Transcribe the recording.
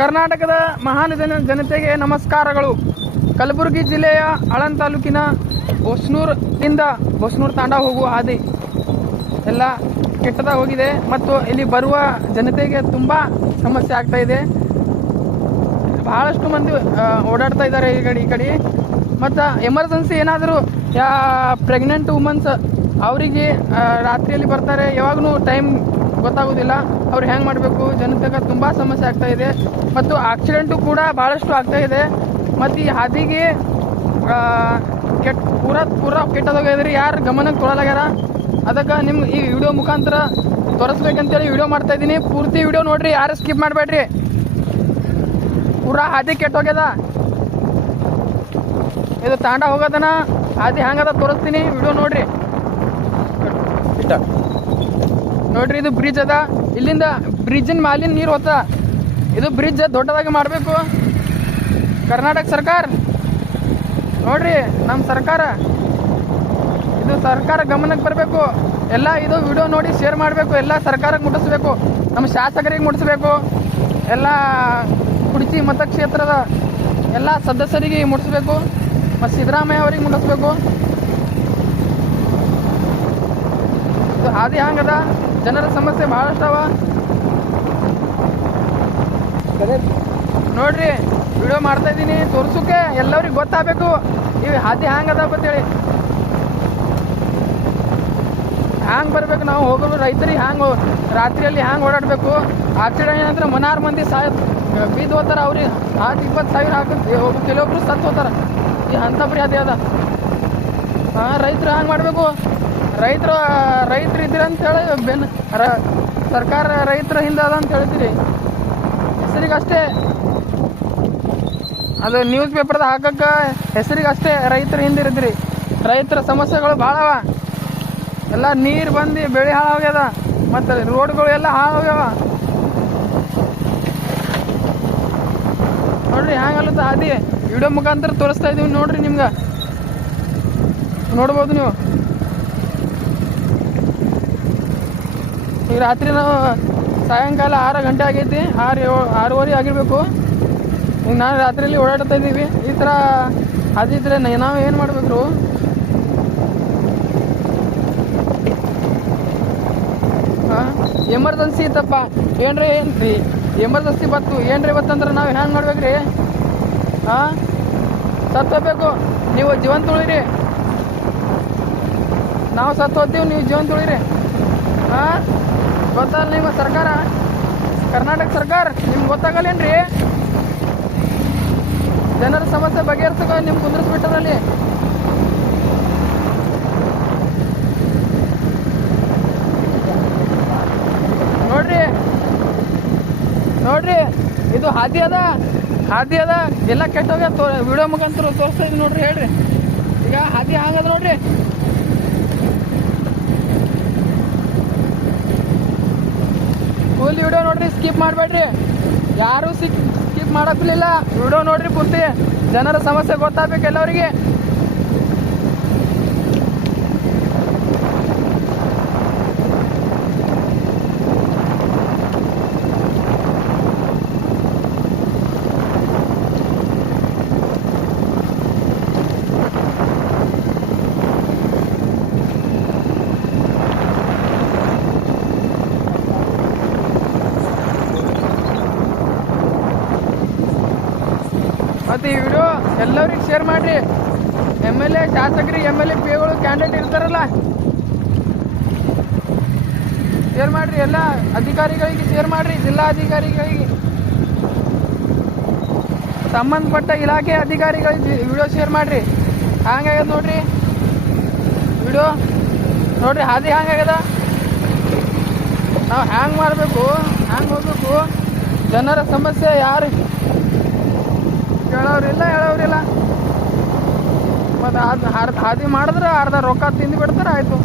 ಕರ್ನಾಟಕದ ಮಹಾನ್ ಜನ ಜನತೆಗೆ ನಮಸ್ಕಾರಗಳು. ಕಲಬುರಗಿ ಜಿಲ್ಲೆಯ ಆಳನ್ ತಾಲೂಕಿನ ಹೊಸ್ನೂರಿಂದ ಹೊಸ್ನೂರು ತಾಂಡ ಹೋಗುವ ಹಾದಿ ಎಲ್ಲ ಕೆಟ್ಟದಾಗ ಹೋಗಿದೆ ಮತ್ತು ಇಲ್ಲಿ ಬರುವ ಜನತೆಗೆ ತುಂಬ ಸಮಸ್ಯೆ ಆಗ್ತಾ ಇದೆ. ಬಹಳಷ್ಟು ಮಂದಿ ಓಡಾಡ್ತಾ ಇದ್ದಾರೆ ಈ ಕಡೆ ಈ ಕಡೆ. ಮತ್ತು ಎಮರ್ಜೆನ್ಸಿ ಏನಾದರೂ ಯಾ ಪ್ರೆಗ್ನೆಂಟ್ ವುಮನ್ಸ್ ಅವರಿಗೆ ರಾತ್ರಿಯಲ್ಲಿ ಬರ್ತಾರೆ. ಯಾವಾಗೂ ಟೈಮ್ ಗೊತ್ತಾಗೋದಿಲ್ಲ. ಅವ್ರು ಹೆಂಗೆ ಮಾಡಬೇಕು? ಜನತೆಗೆ ತುಂಬ ಸಮಸ್ಯೆ ಆಗ್ತಾ ಇದೆ. ಮತ್ತು ಆಕ್ಸಿಡೆಂಟು ಕೂಡ ಭಾಳಷ್ಟು ಆಗ್ತಾ ಇದೆ. ಮತ್ತು ಈ ಹಾದಿಗೆ ಕೆಟ್ಟ ಪೂರ ಪೂರ ಕೆಟ್ಟದೋಗಿದ್ರಿ ಯಾರು ಗಮನಕ್ಕೆ ತೊಳಲಾಗ್ಯಾರ? ಅದಕ್ಕೆ ನಿಮ್ಗೆ ಈ ವಿಡಿಯೋ ಮುಖಾಂತರ ತೋರಿಸ್ಬೇಕಂತೇಳಿ ವಿಡಿಯೋ ಮಾಡ್ತಾ ಇದ್ದೀನಿ. ಪೂರ್ತಿ ವಿಡಿಯೋ ನೋಡ್ರಿ, ಯಾರು ಸ್ಕಿಪ್ ಮಾಡಬೇಡ್ರಿ. ಪೂರಾ ಹಾದಿ ಕೆಟ್ಟೋಗ್ಯದ. ಇದು ತಾಂಡ ಹೋಗೋದನ. ಹಾದಿ ಹ್ಯಾಂಗದ ತೋರಿಸ್ತೀನಿ. ವಿಡಿಯೋ ನೋಡ್ರಿ. ಇಷ್ಟ ನೋಡ್ರಿ, ಇದು ಬ್ರಿಡ್ಜ್ ಅದ. ಇಲ್ಲಿಂದ ಬ್ರಿಡ್ಜಿನ ಮ್ಯಾಲಿನ ನೀರು ಹೋತ. ಇದು ಬ್ರಿಡ್ಜ್ ದೊಡ್ಡದಾಗಿ ಮಾಡಬೇಕು. ಕರ್ನಾಟಕ ಸರ್ಕಾರ. ನೋಡ್ರಿ ನಮ್ಮ ಸರ್ಕಾರ. ಇದು ಸರ್ಕಾರ ಗಮನಕ್ಕೆ ಬರಬೇಕು. ಎಲ್ಲ ಇದು ವಿಡಿಯೋ ನೋಡಿ ಶೇರ್ ಮಾಡಬೇಕು. ಎಲ್ಲ ಸರ್ಕಾರಕ್ಕೆ ಮುಟ್ಟಿಸ್ಬೇಕು. ನಮ್ಮ ಶಾಸಕರಿಗೆ ಮುಟ್ಟಿಸ್ಬೇಕು. ಎಲ್ಲ ಕುಡಿಸಿ ಮತಕ್ಷೇತ್ರದ ಎಲ್ಲ ಸದಸ್ಯರಿಗೆ ಮುಟ್ಟಿಸ್ಬೇಕು. ಮತ್ತು ಸಿದ್ದರಾಮಯ್ಯ ಅವರಿಗೆ ಮುಟ್ಟಿಸ್ಬೇಕು. ಹಾದಿ ಹಂಗದ ಜನರ ಸಮಸ್ಯೆ ಭಾಳಷ್ಟು ಅವ. ನೋಡ್ರಿ ವಿಡಿಯೋ ಮಾಡ್ತಾ ಇದ್ದೀನಿ, ತೋರ್ಸೋಕೆ ಎಲ್ಲರಿಗೂ ಗೊತ್ತಾಗಬೇಕು. ಇವು ಹಾದಿ ಹ್ಯಾಂಗದ ಅಂತೇಳಿ ಹ್ಯಾಂಗೆ ಬರ್ಬೇಕು ನಾವು ಹೋಗೋದು? ರೈತರಿಗೆ ಹ್ಯಾಂಗ್ ರಾತ್ರಿಯಲ್ಲಿ ಹ್ಯಾಂಗೆ ಓಡಾಡಬೇಕು? ಆಕ್ಸಿಡೆಂಟ್ ಏನಂದ್ರೆ ಮನಾರ್ ಮಂದಿ ಸಾಯ ಬೀದ್ ಹೋತಾರ ಅವ್ರಿಗೆ. ಹತ್ತು ಇಪ್ಪತ್ತು ಸಾವಿರ ಹಾಕಿ ಕೆಲವೊಬ್ರು ಸತ್ತು ಹೋತಾರ ಈ ಅಂಥ ಬರೀ ಅದೇ ಅದ ಹಾಂ ರೈತರು ಹ್ಯಾಂಗೆ ಮಾಡಬೇಕು? ರೈತರು ರೈತರು ಇದ್ದೀರ ಅಂತ ಹೇಳಿ ಬೆನ್ ರ ಸರ್ಕಾರ ರೈತರ ಹಿಂದೆ ಅದ ಅಂತ ಹೇಳ್ತೀರಿ ಹೆಸರಿಗಷ್ಟೇ ಅದು ನ್ಯೂಸ್ ಪೇಪರ್ದಾಗ ಹಾಕಕ್ಕೆ ಹೆಸರಿಗಷ್ಟೇ ರೈತರ ಹಿಂದೆ ಇರಿದ್ರಿ. ರೈತರ ಸಮಸ್ಯೆಗಳು ಭಾಳ ಅವ. ಎಲ್ಲ ನೀರು ಬಂದು ಬೆಳೆ ಹಾಳಾಗ್ಯದ. ಮತ್ತು ರೋಡ್ಗಳು ಎಲ್ಲ ಹಾಳಾಗ್ಯಾವ. ನೋಡ್ರಿ ಹ್ಯಾಂಗಲ್ಲ ಹಾದಿ ವಿಡಿಯೋ ಮುಖಾಂತರ ತೋರಿಸ್ತಾ ಇದೀವಿ ನೋಡ್ರಿ ನಿಮ್ಗೆ. ನೋಡ್ಬೋದು ನೀವು. ಈಗ ರಾತ್ರಿ ನಾವು ಸಾಯಂಕಾಲ ಆರು ಗಂಟೆ ಆಗೈತಿ. ಆರು ಏಳು, ಆರೂವರೆ ಆಗಿರಬೇಕು. ಈಗ ನಾನು ರಾತ್ರಿಯಲ್ಲಿ ಓಡಾಡ್ತಾ ಇದ್ದೀವಿ. ಈ ಥರ ಅದಿದ್ರೆ ನಾವು ಏನು ಮಾಡಬೇಕು ಹಾಂ ಎಮರ್ಜೆನ್ಸಿ ಇತ್ತಪ್ಪ. ಏನ್ರಿ ಏನು ರೀ ಎಮರ್ಜೆನ್ಸಿ ಬತ್ತು ಏನ್ರಿ ಬತ್ತಂದ್ರೆ ನಾವು ಹ್ಯಾಂಗೆ ಮಾಡ್ಬೇಕ್ರಿ? ಹಾಂ ಸತ್ತೋಗ್ಬೇಕು ನೀವು ಜೀವನ ತುಳಿರಿ ನಾವು ಸತ್ತು ಹೋಗ್ತೀವಿ, ನೀವು ಜೀವನ ತುಳಿರಿ ಹಾಂ ಗೊತ್ತಲ್ಲ ನಿಮ್ಮ ಸರ್ಕಾರ? ಕರ್ನಾಟಕ ಸರ್ಕಾರ, ನಿಮ್ಗೆ ಗೊತ್ತಾಗಲ್ಲೇನ್ರಿ? ಜನರ ಸಮಸ್ಯೆ ಬಗೆಹರಿಸಕ ನಿಮ್ಗೆ ಕುಂದ್ರಿಸ್ಬಿಟ್ಟದಲ್ಲಿ ನೋಡ್ರಿ ನೋಡ್ರಿ, ಇದು ಹಾದಿ ಅದ ಹಾದಿ ಅದ, ಎಲ್ಲ ಕೆಟ್ಟೋಗ ತೋ ವಿಡಿಯೋ ಮುಖಾಂತರ ತೋರಿಸ್ತಾ ಇದೀನಿ ನೋಡ್ರಿ ಹೇಳ್ರಿ. ಈಗ ಹಾದಿ ಹಾಗದ ನೋಡ್ರಿ ಫುಲ್ ವಿಡಿಯೋ ನೋಡ್ರಿ ಸ್ಕಿಪ್ ಮಾಡಬೇಡ್ರಿ. ಯಾರು ಸಿಕ್ ಸ್ಕಿಪ್ ಮಾಡಕ್ಲಿಲ್ಲ ವಿಡಿಯೋ ನೋಡ್ರಿ ಪೂರ್ತಿ. ಜನರ ಸಮಸ್ಯೆ ಗೊತ್ತಾಗ್ಬೇಕು ಎಲ್ಲರಿಗೆ. ಮತ್ತು ಈ ವಿಡಿಯೋ ಎಲ್ಲರಿಗೆ ಶೇರ್ ಮಾಡಿರಿ. ಎಂ ಎಲ್ ಎ ಶಾಸಕರಿಗೆ ಎಂ ಎಲ್ ಎ ಪಿಗಳು ಕ್ಯಾಂಡಿಡೇಟ್ ಇರ್ತಾರಲ್ಲ? ಶೇರ್ ಮಾಡಿರಿ, ಎಲ್ಲ ಅಧಿಕಾರಿಗಳಿಗೆ ಶೇರ್ ಮಾಡಿರಿ ಜಿಲ್ಲಾ ಅಧಿಕಾರಿಗಳಿಗೆ ಸಂಬಂಧಪಟ್ಟ ಇಲಾಖೆ ಅಧಿಕಾರಿಗಳಿಗೆ ವಿಡಿಯೋ ಶೇರ್ ಮಾಡ್ರಿ. ಹ್ಯಾಂಗಾಗ್ಯದ ನೋಡ್ರಿ. ವಿಡಿಯೋ ನೋಡ್ರಿ, ಹಾದಿ ಹ್ಯಾಂಗಾಗ್ಯದ ನಾವು ಹ್ಯಾಂಗ್ ಮಾಡಬೇಕು ಹ್ಯಾಂಗ್ ಹೋಗ್ಬೇಕು. ಜನರ ಸಮಸ್ಯೆ ಯಾರು? ಕೇಳೋರಿಲ್ಲ ಹೇಳೋರಿಲ್ಲ ಮತ್ತು ಅದು ಅರ್ಧ ಹಾದಿ ಮಾಡಿದ್ರೆ ಅರ್ಧ ರೊಕ್ಕ ತಿಂದು ಬಿಡ್ತಾರೆ ಆಯಿತು.